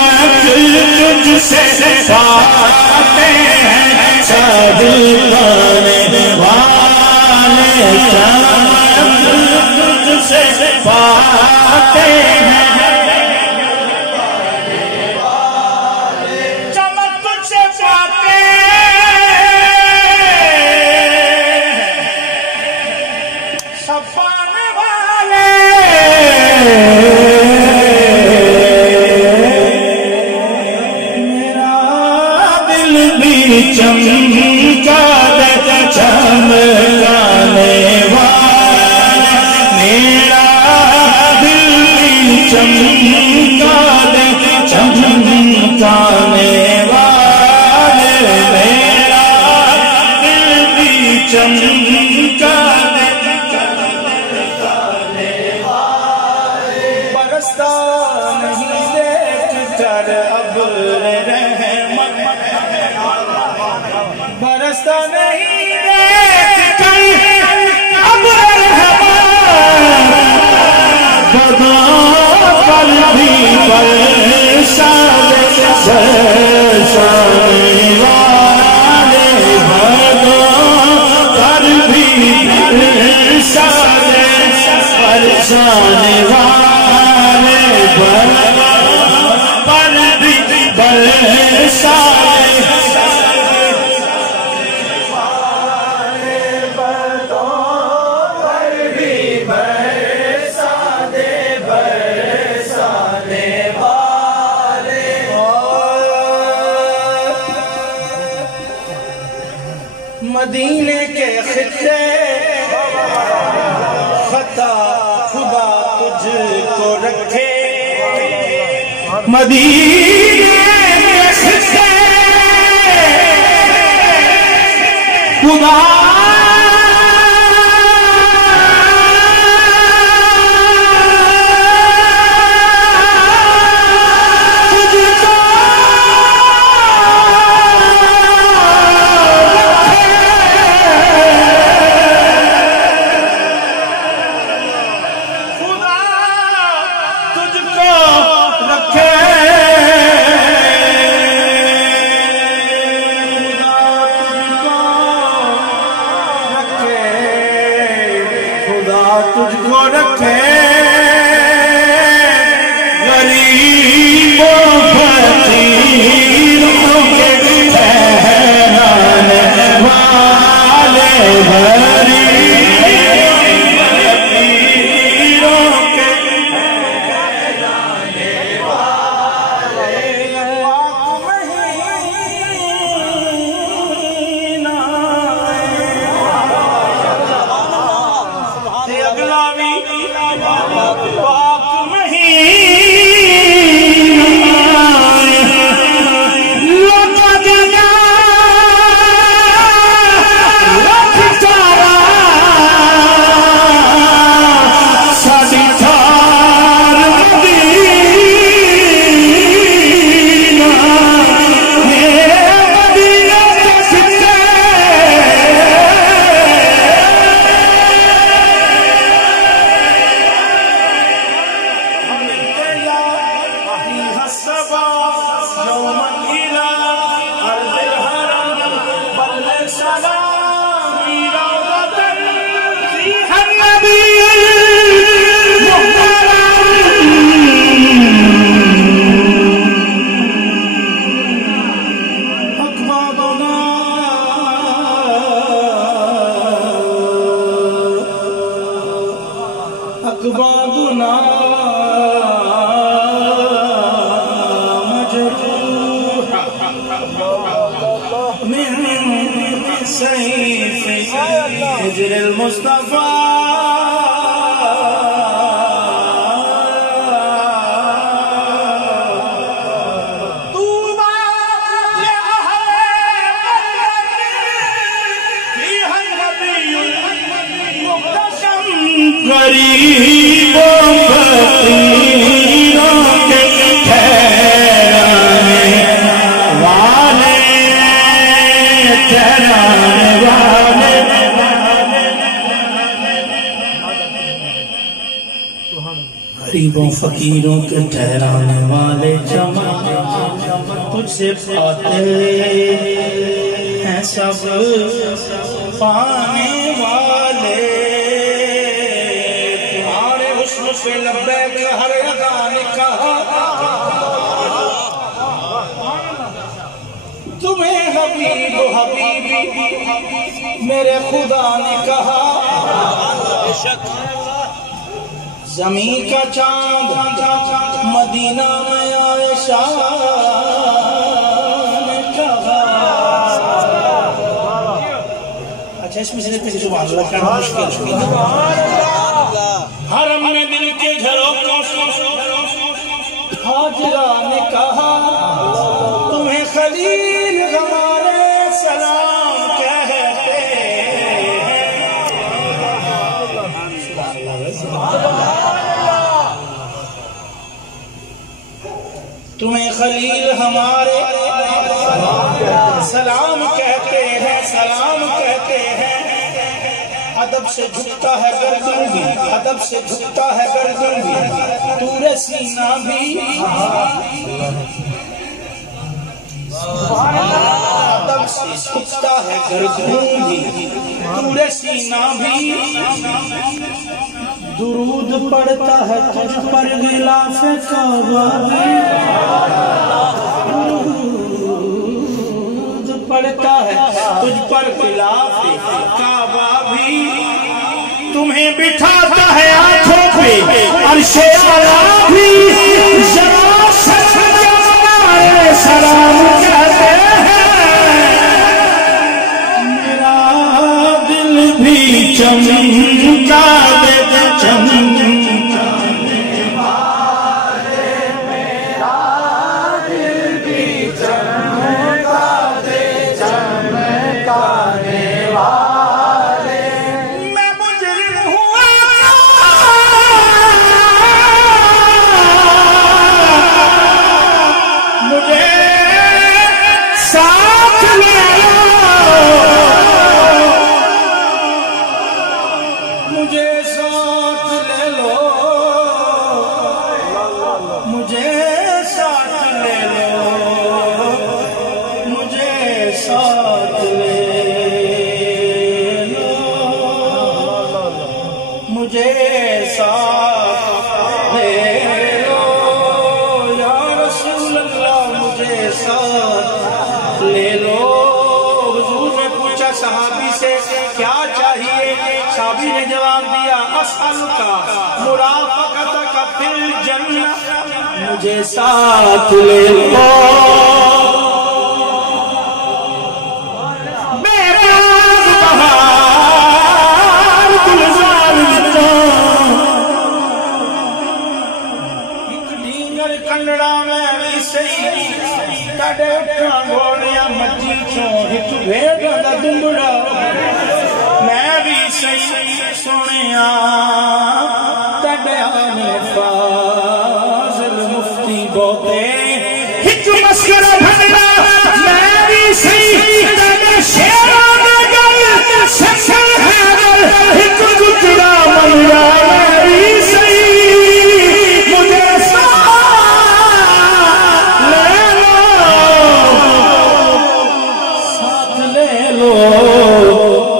चमक तुझसे पाते हैं सब गाने वाले, चमक तुझसे पाते हैं। चमका दे चमकाने वाले, मेरा दिल भी चमका दे चमकाने वाले, मेरा दिल भी चमका दे चमकाने वाले। बरसता नहीं देख कर अब्र रहमत, बरसता नहीं देख कर अब्र रहमत, पल भी बरसाने वाले, पल भी बरसाने वाले, पल भी बरसाने मदीने के खित्ते खता खुदा तुझको रखे, मदीने के खित्ते खुदा तुझको रखे, गरीबों फकीरों के ठहराने वाले, गरीबों फकीरों के ठहराने वाले। अगला भी पाक महीना लौटा दिया लौटारा, साडी थार मदीना, मेरे मदीना के सिक्के अकबाबुना मजरूहा मिन सैफ हिज्रिल मुस्तफा, गरीबों फकीरों के ठहराने वाले, ठहराने वाले, गरीबों फकीरों के ठहराने वाले, चमक तुझसे पाते हैं सब पाने वाले, तुम्हारे हुस्न पे लब्बैक हर अदा ने कहा, तुम्हें हबीब हबीबी मेरे खुदा ने कहा। ज़मीं का चांद मदीना में आयशा ने कहा। अच्छा, इसमें से देखते सुभान अल्लाह क्या मुश्किल हरम में दिल के झरोखों हाजिरा ने कहा, तुम्हें खलील हमारे सलाम कहते हैं। तुम्हें खलील हमारे सलाम कहते हैं, सलाम कहते हैं। अदब से झुकता है गर्दन भी, अदब से झुकता है गर्दन भी, तूरे सीना भी, अदब से झुकता है गर्दन भी, तूरे सीना भी। दुरूद पड़ता है तुझ पर गिलाफे काबा भी, दुरूद पड़ता है तुझ पर गिलाफे काबा भी। तुम्हें बिठाता है आंखों पे अर्शे आला भी, जरा सलाम कहते हैं। मेरा दिल भी चमका दे, चमकाने वाले, मेरा दिल भी चमका दे, चमकाने वाले। मैं मुजरिम हुआ मुझे साथ ले लो, मुझे साथ ले लो, मुझे साथ ले लो, मुझे साथ ले लो, मुझे साथ ले लो, या रसूल अल्लाह मुझे साथ ले लो। हुजूर ने पूछा सहाबी से क्या चाहिए, सहाबी ने जवाब दिया अस्अलुका मुराफकतका फिल जन्नह, मुझे साथ ले लो। मेरा बहार गुलजार एक ढींगर कंडड़ा में भी सही, तड़े उठा घोड़िया मची चो एक भेड़ दा दुंबड़ा। मैं भी सही सुनिया तड़े आने फाज़िल मुफ्ती बोते हिच मस्करा भंडा। मैं भी सही तड़े शेरान गल ससर है हिच गुजरा मंडा। मैं भी सही मुझे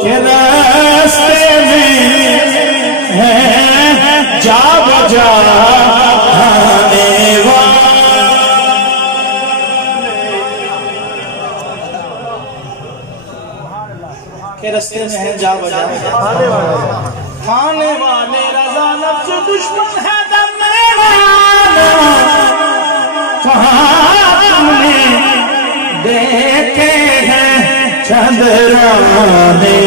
के रास्ते में है जा बजा के रास्ते में है जा बजा खाने वाले रजा नफ्स दुश्मन है दम मेरा। कहाँ तुमने देखे हैं चंद्राने